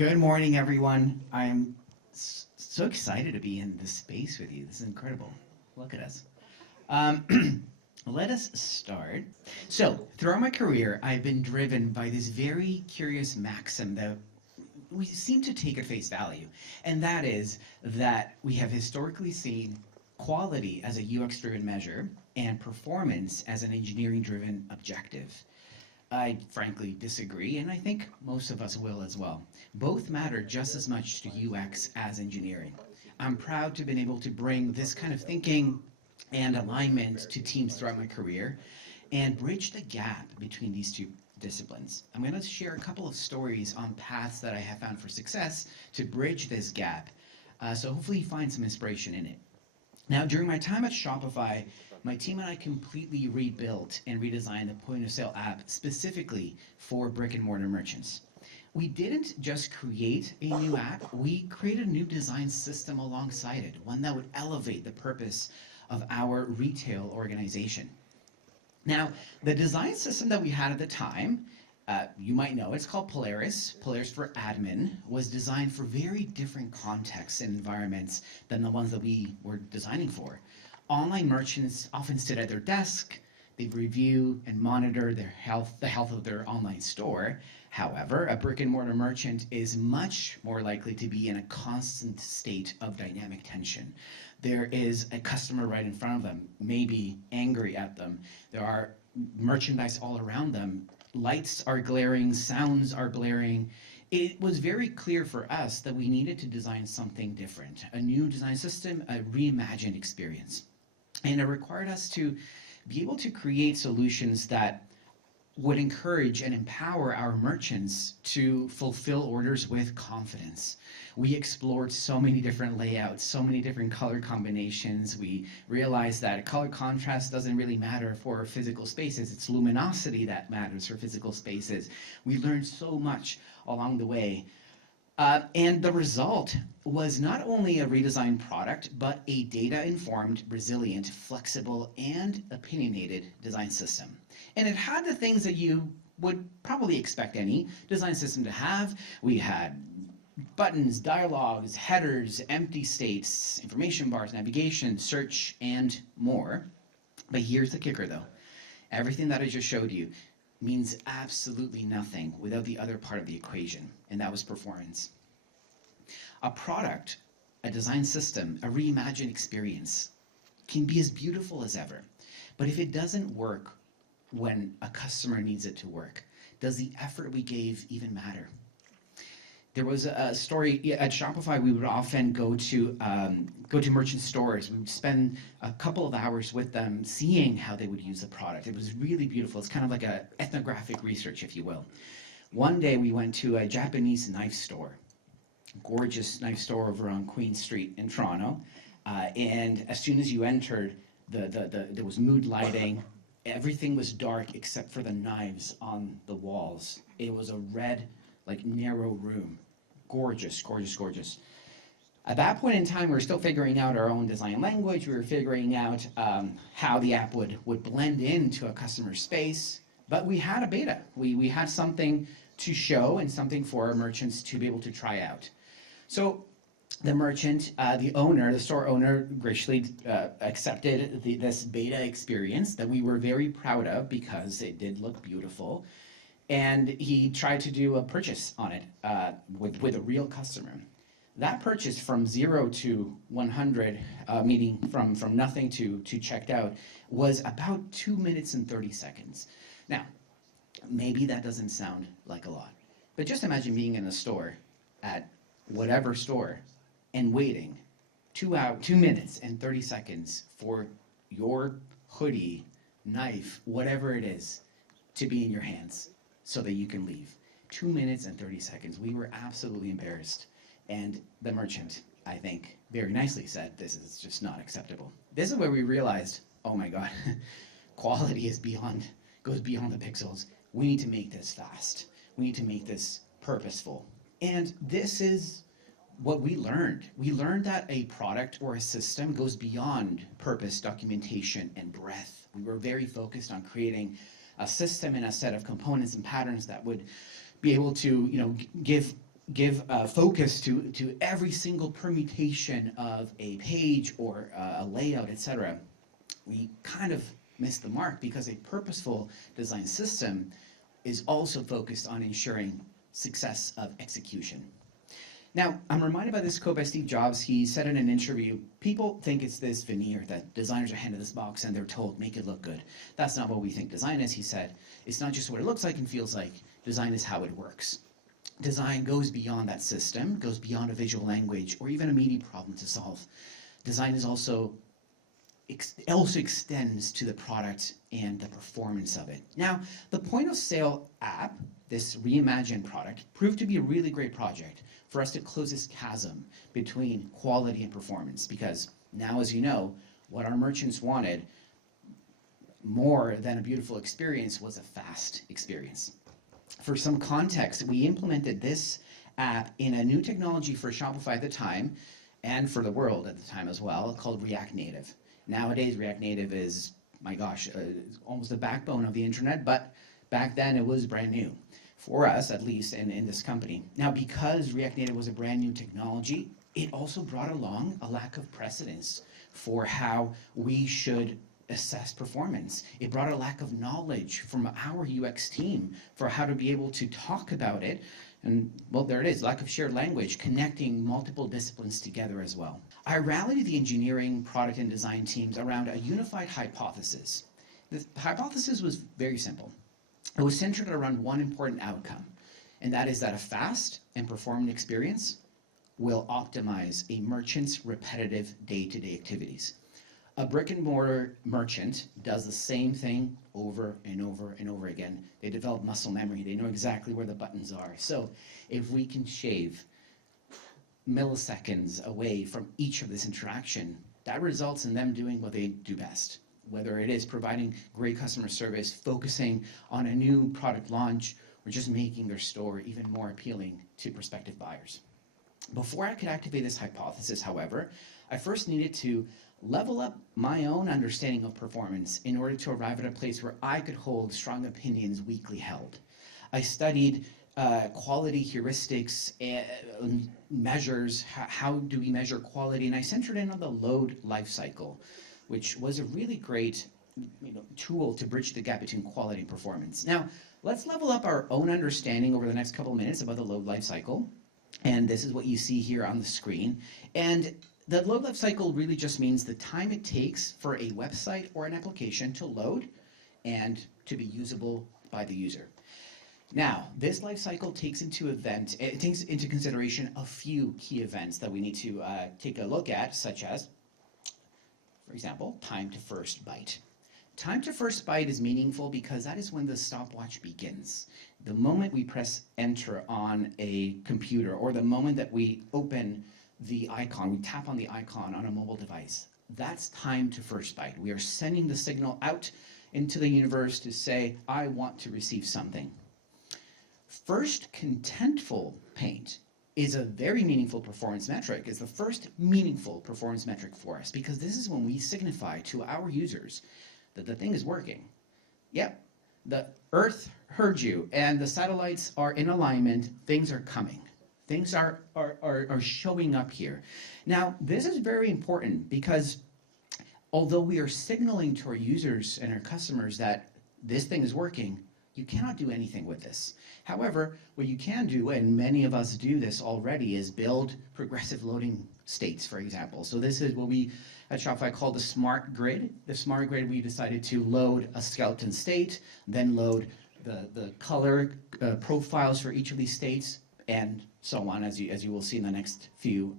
Good morning, everyone. I'm so excited to be in this space with you. This is incredible. Look at us. Let us start. So, throughout my career, I've been driven by this very curious maxim that we seem to take at face value, and that is that we have historically seen quality as a UX-driven measure and performance as an engineering-driven objective. I frankly disagree, and I think most of us will as well. Both matter just as much to UX as engineering. I'm proud to have been able to bring this kind of thinking and alignment to teams throughout my career and bridge the gap between these two disciplines. I'm going to share a couple of stories on paths that I have found for success to bridge this gap, so hopefully you find some inspiration in it. Now, during my time at Shopify, my team and I completely rebuilt and redesigned the point-of-sale app specifically for brick-and-mortar merchants. We didn't just create a new app, we created a new design system alongside it, one that would elevate the purpose of our retail organization. Now, the design system that we had at the time, you might know, it's called Polaris. Polaris for admin was designed for very different contexts and environments than the ones that we were designing for. Online merchants often sit at their desk, they review and monitor the health of their online store. However, a brick and mortar merchant is much more likely to be in a constant state of dynamic tension. There is a customer right in front of them, maybe angry at them. There are merchandise all around them. Lights are glaring, sounds are blaring. It was very clear for us that we needed to design something different, a new design system, a reimagined experience. And it required us to be able to create solutions that would encourage and empower our merchants to fulfill orders with confidence. We explored so many different layouts, so many different color combinations. We realized that color contrast doesn't really matter for physical spaces. It's luminosity that matters for physical spaces. We learned so much along the way. And the result was not only a redesigned product, but a data-informed, resilient, flexible, and opinionated design system. And it had the things that you would probably expect any design system to have. We had buttons, dialogues, headers, empty states, information bars, navigation, search, and more. But here's the kicker though. Everything that I just showed you means absolutely nothing without the other part of the equation, and that was performance. A product, a design system, a reimagined experience can be as beautiful as ever, but if it doesn't work when a customer needs it to work, does the effort we gave even matter? There was a story at Shopify. We would often go to merchant stores. We would spend a couple of hours with them, seeing how they would use the product. It was really beautiful. It's kind of like an ethnographic research, if you will. One day we went to a Japanese knife store, gorgeous knife store over on Queen Street in Toronto. And as soon as you entered, there was mood lighting. Everything was dark except for the knives on the walls. It was a red, like narrow room. Gorgeous, gorgeous, gorgeous. At that point in time, we were still figuring out our own design language. We were figuring out how the app would blend into a customer space. But we had a beta. We had something to show and something for our merchants to be able to try out. So the merchant, the store owner graciously accepted this beta experience that we were very proud of because it did look beautiful. And he tried to do a purchase on it with a real customer. That purchase from 0 to 100, meaning from nothing to checked out, was about 2 minutes and 30 seconds. Now, maybe that doesn't sound like a lot, but just imagine being in a store at whatever store and waiting 2 minutes and 30 seconds for your hoodie, knife, whatever it is, to be in your hands so that you can leave. 2 minutes and 30 seconds. We were absolutely embarrassed. And the merchant, I think, very nicely said, this is just not acceptable. This is where we realized, oh my God, quality goes beyond the pixels. We need to make this fast. We need to make this purposeful. And this is what we learned. We learned that a product or a system goes beyond purpose, documentation, and breadth. We were very focused on creating a system and a set of components and patterns that would be able to, give give focus to every single permutation of a page or a layout, etc., we kind of miss the mark, because a purposeful design system is also focused on ensuring success of execution. Now, I'm reminded by this quote by Steve Jobs. He said in an interview, people think it's this veneer that designers are handed this box and they're told, make it look good. That's not what we think design is, he said. It's not just what it looks like and feels like. Design is how it works. Design goes beyond that system, goes beyond a visual language or even a meaty problem to solve. Design is also extends to the product and the performance of it. Now, the point of sale app, this reimagined product, proved to be a really great project for us to close this chasm between quality and performance, because now, as you know, what our merchants wanted more than a beautiful experience was a fast experience. For some context, we implemented this app in a new technology for Shopify at the time, and for the world at the time as well, called React Native. Nowadays, React Native is, my gosh, almost the backbone of the internet, but back then it was brand new, for us at least in this company. Now, because React Native was a brand new technology, it also brought along a lack of precedence for how we should assess performance. It brought a lack of knowledge from our UX team for how to be able to talk about it. And, well, there it is, lack of shared language, connecting multiple disciplines together as well. I rallied the engineering, product, and design teams around a unified hypothesis. The hypothesis was very simple. It was centered around one important outcome, and that is that a fast and performant experience will optimize a merchant's repetitive day-to-day activities. A brick-and-mortar merchant does the same thing over and over and over again. They develop muscle memory. They know exactly where the buttons are. So if we can shave milliseconds away from each of this interaction, that results in them doing what they do best. Whether it is providing great customer service, focusing on a new product launch, or just making their store even more appealing to prospective buyers. Before I could activate this hypothesis, however, I first needed to level up my own understanding of performance in order to arrive at a place where I could hold strong opinions weakly held. I studied quality heuristics, measures, how do we measure quality, and I centered in on the load lifecycle, which was a really great tool to bridge the gap between quality and performance. Now, let's level up our own understanding over the next couple of minutes about the load lifecycle. And this is what you see here on the screen. And the load lifecycle really just means the time it takes for a website or an application to load and to be usable by the user. Now, this lifecycle takes into consideration a few key events that we need to take a look at, such as, for example, time to first byte. Time to first byte is meaningful because that is when the stopwatch begins. The moment we press enter on a computer, or the moment that we open the icon, we tap on the icon on a mobile device, that's time to first byte. We are sending the signal out into the universe to say, I want to receive something. First contentful paint is a very meaningful performance metric. It's the first meaningful performance metric for us, because this is when we signify to our users that the thing is working. Yep, the Earth heard you, and the satellites are in alignment. Things are coming. Things are showing up here. Now, this is very important because although we are signaling to our users and our customers that this thing is working, you cannot do anything with this. However, what you can do, and many of us do this already, is build progressive loading states, for example. So this is what we at Shopify call the smart grid. The smart grid, we decided to load a skeleton state, then load the color profiles for each of these states, and so on, as you will see in the next few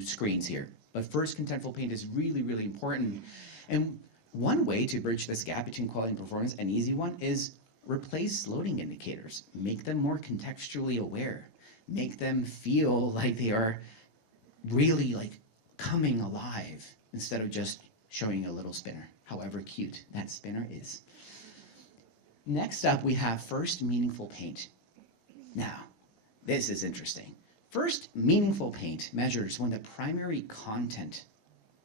screens here. But first, contentful paint is really, really important. And one way to bridge this gap between quality and performance, an easy one, is replace loading indicators. Make them more contextually aware. Make them feel like they are really coming alive instead of just showing a little spinner, however cute that spinner is. Next up, we have first meaningful paint. Now, this is interesting. First meaningful paint measures when the primary content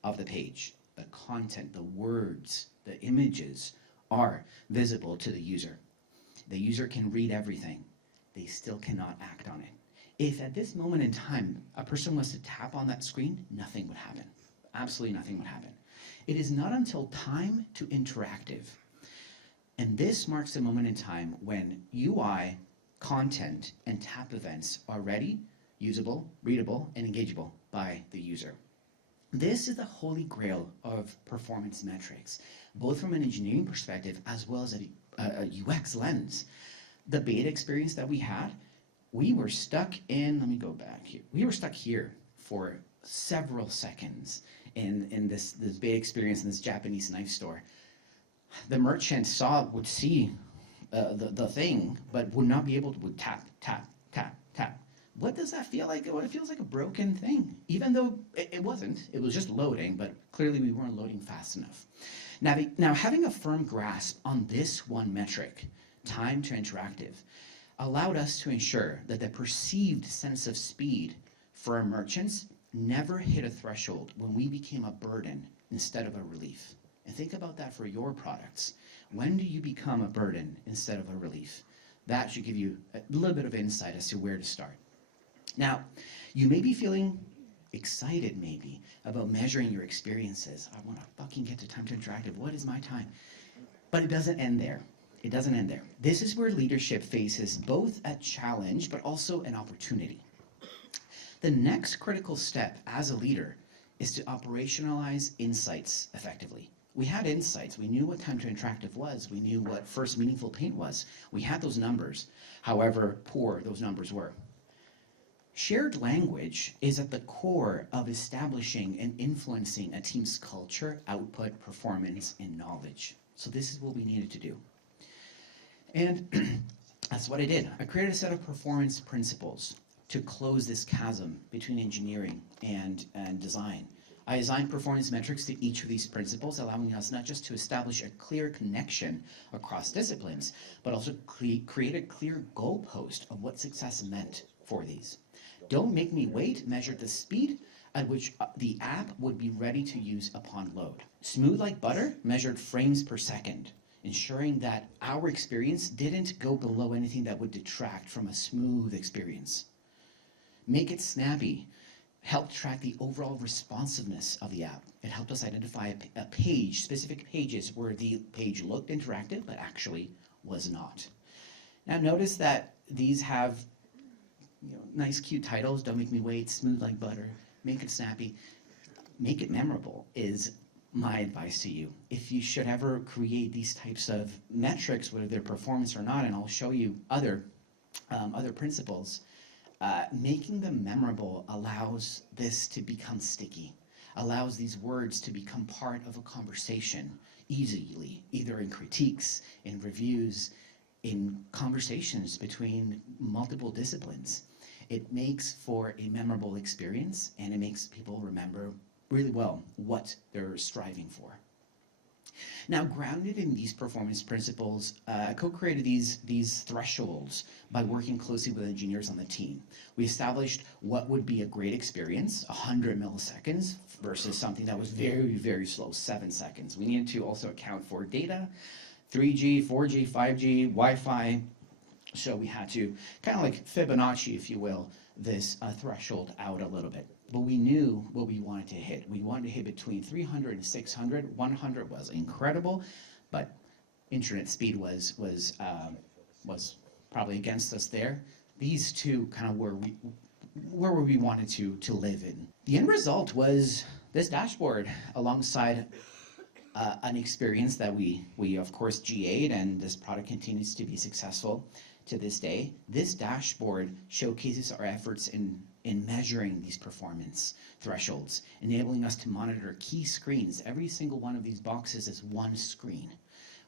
of the page, the content, the words, the images, are visible to the user. The user can read everything. They still cannot act on it. If at this moment in time, a person was to tap on that screen, nothing would happen. Absolutely nothing would happen. It is not until time to interactive, and this marks the moment in time when UI, content, and tap events are ready, usable, readable, and engageable by the user. This is the holy grail of performance metrics, both from an engineering perspective as well as a UX lens. The beta experience that we had, we were stuck in, let me go back here. We were stuck here for several seconds in this beta experience in this Japanese knife store. The merchant would see the thing, but would not be able to, would tap, tap, tap, tap. What does that feel like? Well, it feels like a broken thing, even though it wasn't. It was just loading, but clearly we weren't loading fast enough. Now having a firm grasp on this one metric, time to interactive, allowed us to ensure that the perceived sense of speed for our merchants never hit a threshold when we became a burden instead of a relief. And think about that for your products. When do you become a burden instead of a relief? That should give you a little bit of insight as to where to start. Now, you may be feeling excited maybe about measuring your experiences. I want to fucking get to time to interactive. What is my time? But it doesn't end there. It doesn't end there. This is where leadership faces both a challenge but also an opportunity. The next critical step as a leader is to operationalize insights effectively. We had insights. We knew what time to interactive was. We knew what first meaningful paint was. We had those numbers, however poor those numbers were. Shared language is at the core of establishing and influencing a team's culture, output, performance, and knowledge. So this is what we needed to do. And that's what I did. I created a set of performance principles to close this chasm between engineering and design. I assigned performance metrics to each of these principles, allowing us not just to establish a clear connection across disciplines, but also create a clear goalpost of what success meant for these. Don't make me wait measured the speed at which the app would be ready to use upon load. Smooth like butter measured frames per second, ensuring that our experience didn't go below anything that would detract from a smooth experience. Make it snappy helped track the overall responsiveness of the app. It helped us identify a page, specific pages where the page looked interactive but actually was not. Now notice that these have nice cute titles. Don't make me wait, smooth like butter, make it snappy, make it memorable is my advice to you. If you should ever create these types of metrics, whether they're performance or not, and I'll show you other principles, making them memorable allows this to become sticky, allows these words to become part of a conversation easily, either in critiques, in reviews, in conversations between multiple disciplines. It makes for a memorable experience, and it makes people remember really well what they're striving for. Now, grounded in these performance principles, I co-created these thresholds by working closely with engineers on the team. We established what would be a great experience, 100 milliseconds, versus something that was very, very slow, 7 seconds. We needed to also account for data, 3G, 4G, 5G, Wi-Fi. So we had to kind of like Fibonacci, if you will, this threshold out a little bit. But we knew what we wanted to hit. We wanted to hit between 300 and 600. 100 was incredible, but internet speed was probably against us there. These two kind of where we wanted to live in. The end result was this dashboard alongside an experience that we of course GA'd, and this product continues to be successful to this day. This dashboard showcases our efforts in measuring these performance thresholds, enabling us to monitor key screens. Every single one of these boxes is one screen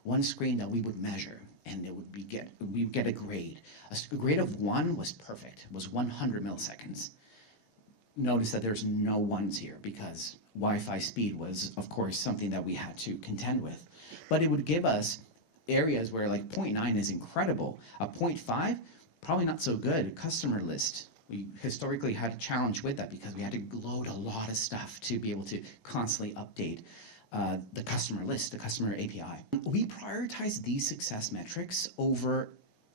that we would measure, and it would we would get a grade. A grade of 1 was perfect, was 100 milliseconds. Notice that there's no ones here because Wi-Fi speed was, of course, something that we had to contend with. But it would give us areas where like 0.9 is incredible. A 0.5, probably not so good. Customer list. We historically had a challenge with that because we had to load a lot of stuff to be able to constantly update the customer list, the customer API. We prioritize these success metrics over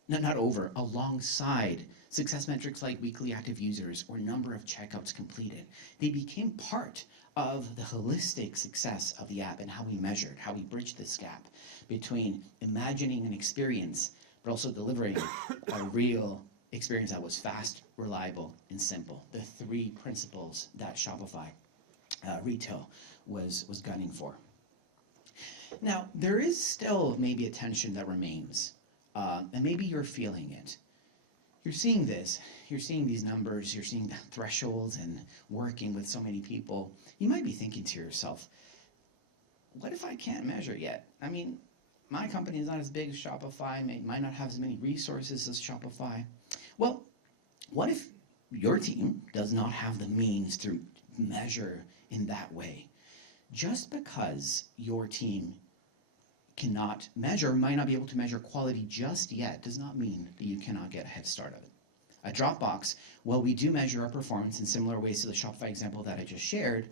not over, alongside success metrics like weekly active users or number of checkouts completed. They became part of the holistic success of the app and how we measured, how we bridged this gap between imagining an experience, but also delivering a real experience that was fast, reliable, and simple. The three principles that Shopify retail was gunning for. Now, there is still maybe a tension that remains, and maybe you're feeling it. You're seeing this, you're seeing these numbers, you're seeing the thresholds and working with so many people. You might be thinking to yourself, what if I can't measure yet? I mean, my company is not as big as Shopify, might not have as many resources as Shopify. Well, what if your team does not have the means to measure in that way? Just because your team cannot measure, might not be able to measure quality just yet, does not mean that you cannot get a head start of it. At Dropbox, while we do measure our performance in similar ways to the Shopify example that I just shared,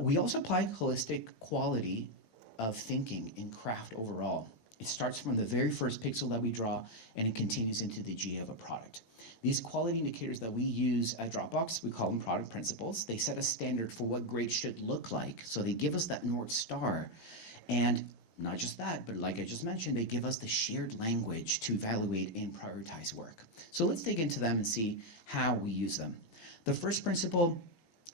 we also apply holistic quality of thinking in craft overall. It starts from the very first pixel that we draw, and it continues into the GA of a product. These quality indicators that we use at Dropbox, we call them product principles. They set a standard for what great should look like. So they give us that North Star. And not just that, but like I just mentioned, they give us the shared language to evaluate and prioritize work. So let's dig into them and see how we use them. The first principle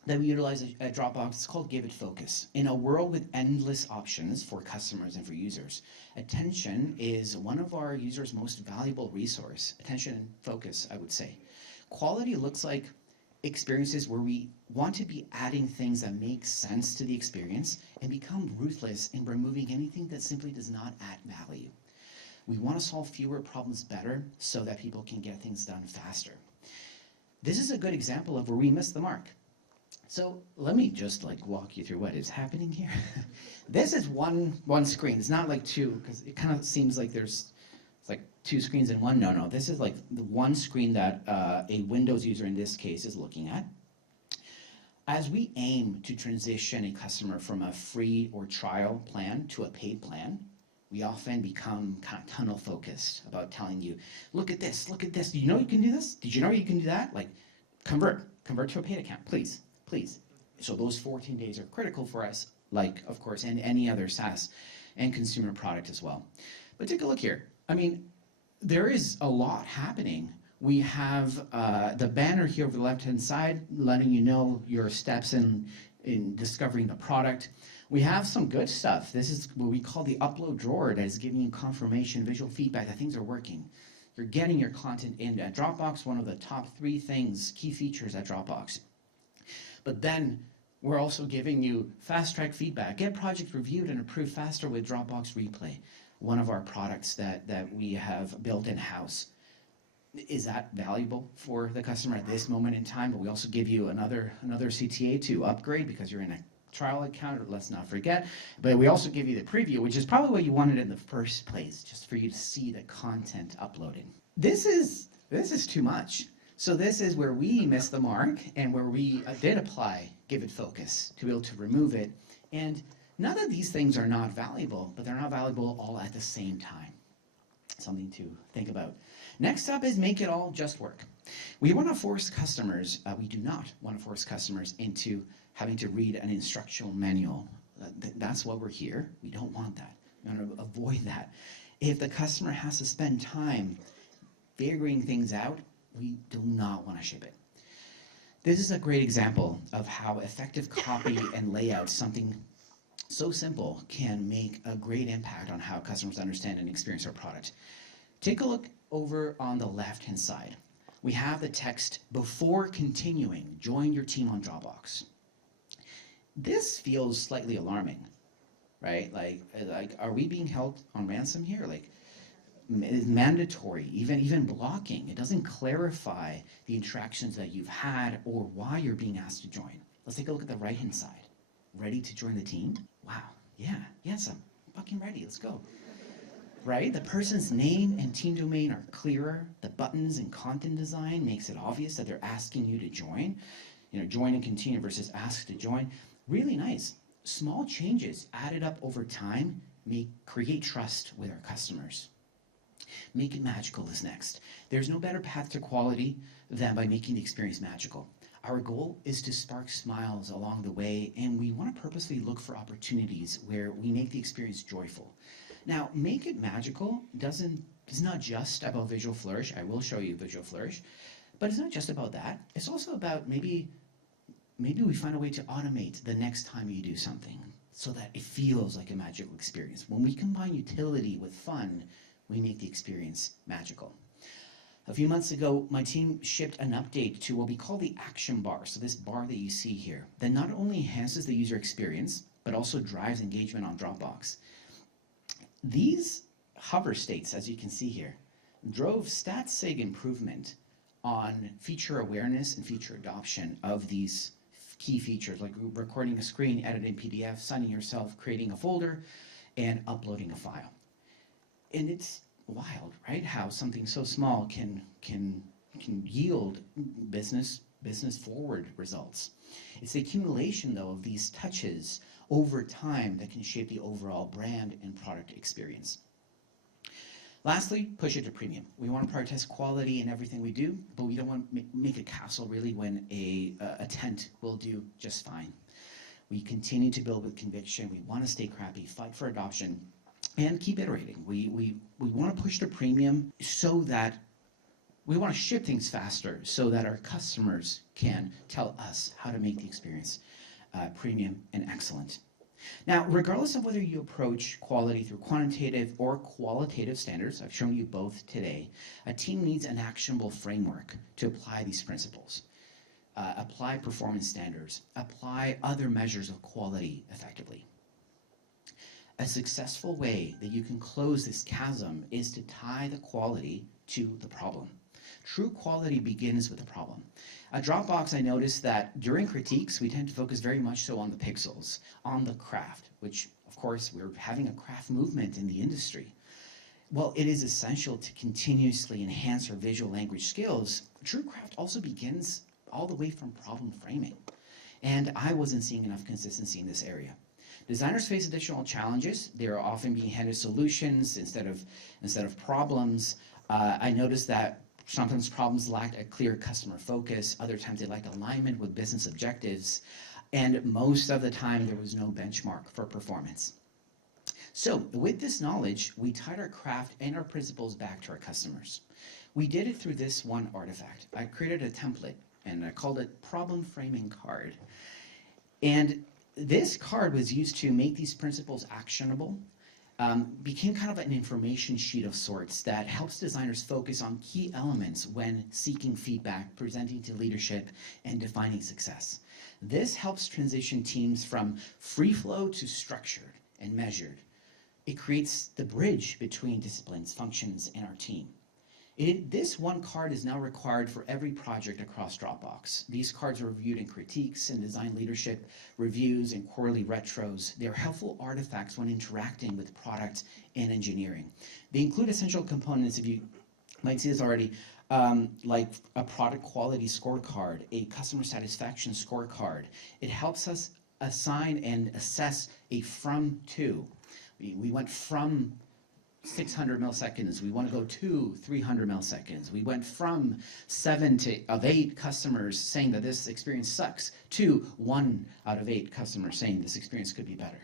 that we utilize at Dropbox is called Give It Focus. In a world with endless options for customers and for users, attention is one of our users' most valuable resource. Attention and focus, I would say. Quality looks like experiences where we want to be adding things that make sense to the experience and become ruthless in removing anything that simply does not add value. We want to solve fewer problems better so that people can get things done faster. This is a good example of where we missed the mark. So let me just walk you through what is happening here. This is one screen. It's not like two, because it kind of seems like there's two screens in one. No, this is like the one screen that a Windows user in this case is looking at. As we aim to transition a customer from a free or trial plan to a paid plan, we often become kind of tunnel focused about telling you, look at this. Did you know you can do this? Did you know you can do that? Like, convert to a paid account, please. So those 14 days are critical for us, like, of course, and any other SaaS and consumer product as well. But take a look here. I mean, there is a lot happening. We have the banner here over the left-hand side letting you know your steps in discovering the product. We have some good stuff. This is what we call the upload drawer that is giving you confirmation, visual feedback that things are working. You're getting your content in at Dropbox, one of the top 3 things, key features at Dropbox. But then we're also giving you fast-track feedback. Get projects reviewed and approved faster with Dropbox Replay, one of our products that we have built in-house. Is that valuable for the customer at this moment in time? But we also give you another CTA to upgrade because you're in a trial account, let's not forget. But we also give you the preview, which is probably what you wanted in the first place, just for you to see the content uploaded. This is too much. So this is where we missed the mark and where we did apply Give It Focus to be able to remove it. And none of these things are not valuable, but they're not valuable all at the same time. Something to think about. Next up is make it all just work. We want to force customers, we do not want to force customers into having to read an instructional manual. That's why we're here. We don't want that. We want to avoid that. If the customer has to spend time figuring things out, we do not want to ship it. This is a great example of how effective copy and layout, something so simple, can make a great impact on how customers understand and experience our product. Take a look over on the left-hand side. We have the text, before continuing, join your team on Dropbox. This feels slightly alarming, right? Like, are we being held on ransom here? Like, it's mandatory, even blocking. It doesn't clarify the interactions that you've had or why you're being asked to join. Let's take a look at the right-hand side. Ready to join the team? Wow, yes, I'm fucking ready, let's go. Right? The person's name and team domain are clearer. The buttons and content design makes it obvious that they're asking you to join. Join and continue versus ask to join. Really nice. Small changes added up over time may create trust with our customers. Make it magical is next. There's no better path to quality than by making the experience magical. Our goal is to spark smiles along the way, and we want to purposely look for opportunities where we make the experience joyful. Now, make it magical is not just about visual flourish. I will show you visual flourish, but it's not just about that. It's also about maybe we find a way to automate the next time you do something so that it feels like a magical experience. When we combine utility with fun, we make the experience magical. A few months ago, my team shipped an update to what we call the action bar, so this bar that you see here, that not only enhances the user experience, but also drives engagement on Dropbox. These hover states, as you can see here, drove stat-sig improvement on feature awareness and feature adoption of these key features, like recording a screen, editing PDF, signing yourself, creating a folder, and uploading a file. And it's wild, right? How something so small can yield business forward results. It's the accumulation, though, of these touches over time that can shape the overall brand and product experience. Lastly, push it to premium. We want to prioritize quality in everything we do, but we don't want to make a castle really when a tent will do just fine. We continue to build with conviction. We want to stay crappy, fight for adoption, and keep iterating. We want to push to premium so that we want to ship things faster so that our customers can tell us how to make the experience premium and excellent. Now, regardless of whether you approach quality through quantitative or qualitative standards, I've shown you both today, a team needs an actionable framework to apply these principles, apply performance standards, apply other measures of quality effectively. A successful way that you can close this chasm is to tie the quality to the problem. True quality begins with the problem. At Dropbox, I noticed that during critiques, we tend to focus very much so on the pixels, on the craft, which, of course, we're having a craft movement in the industry. While it is essential to continuously enhance our visual language skills, true craft also begins all the way from problem framing. And I wasn't seeing enough consistency in this area. Designers face additional challenges. They are often being handed solutions instead of problems. I noticed that sometimes problems lacked a clear customer focus. Other times they lacked alignment with business objectives. And most of the time there was no benchmark for performance. So with this knowledge, we tied our craft and our principles back to our customers. We did it through this one artifact. I created a template and I called it Problem Framing Card. And this card was used to make these principles actionable, became kind of an information sheet of sorts that helps designers focus on key elements when seeking feedback, presenting to leadership, and defining success. This helps transition teams from free flow to structured and measured. It creates the bridge between disciplines, functions, and our team. This one card is now required for every project across Dropbox. These cards are reviewed in critiques and design leadership reviews and quarterly retros. They are helpful artifacts when interacting with product and engineering. They include essential components, if you might see this already, like a product quality scorecard, a customer satisfaction scorecard. It helps us assign and assess a from to. We went from 600 milliseconds, we want to go to 300 milliseconds. We went from 7 of 8 customers saying that this experience sucks to 1 out of 8 customers saying this experience could be better.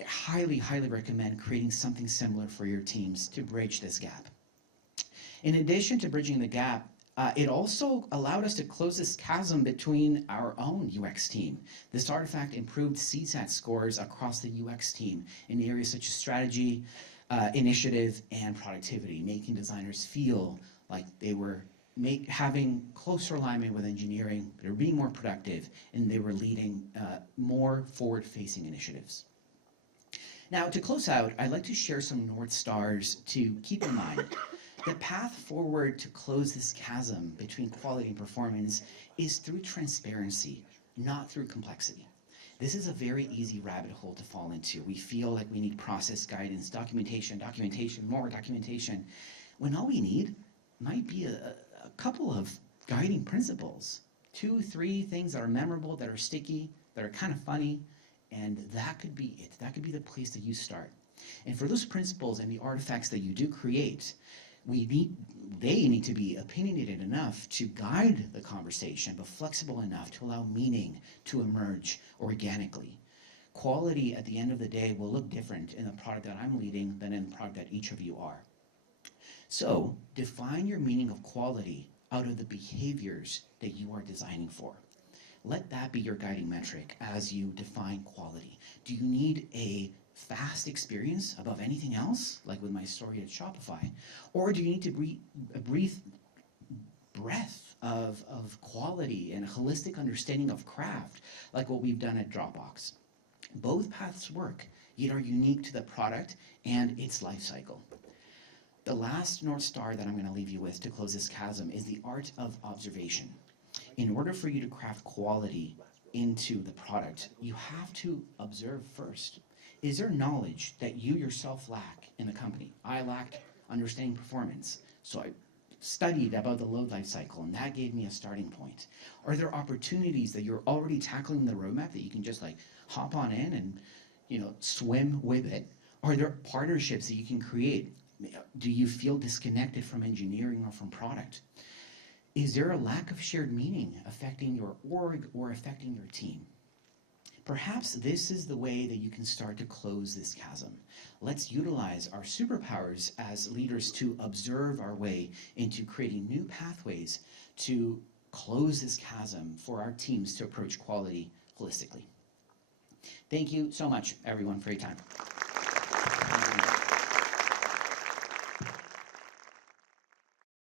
I highly, highly recommend creating something similar for your teams to bridge this gap. In addition to bridging the gap, it also allowed us to close this chasm between our own UX team. This artifact improved CSAT scores across the UX team in areas such as strategy, initiative, and productivity, making designers feel like they were having closer alignment with engineering, they were being more productive, and they were leading more forward-facing initiatives. Now, to close out, I'd like to share some North Stars to keep in mind. The path forward to close this chasm between quality and performance is through transparency, not through complexity. This is a very easy rabbit hole to fall into. We feel like we need process guidance, documentation, more documentation, when all we need might be a couple of guiding principles. 2, 3 things that are memorable, that are sticky, that are kind of funny, and that could be it. That could be the place that you start. And for those principles and the artifacts that you do create, they need to be opinionated enough to guide the conversation, but flexible enough to allow meaning to emerge organically. Quality at the end of the day will look different in the product that I'm leading than in the product that each of you are. So define your meaning of quality out of the behaviors that you are designing for. Let that be your guiding metric as you define quality. Do you need a fast experience above anything else, like with my story at Shopify? Or do you need to breathe breath of quality and a holistic understanding of craft, like what we've done at Dropbox? Both paths work, yet are unique to the product and its life cycle. The last North Star that I'm going to leave you with to close this chasm is the art of observation. In order for you to craft quality into the product, you have to observe first. Is there knowledge that you yourself lack in the company? I lacked understanding performance, so I studied about the load life cycle, and that gave me a starting point. Are there opportunities that you're already tackling in the roadmap that you can just like hop on in and swim with it? Are there partnerships that you can create? Do you feel disconnected from engineering or from product? Is there a lack of shared meaning affecting your org or affecting your team? Perhaps this is the way that you can start to close this chasm. Let's utilize our superpowers as leaders to observe our way into creating new pathways to close this chasm for our teams to approach quality holistically. Thank you so much, everyone, for your time.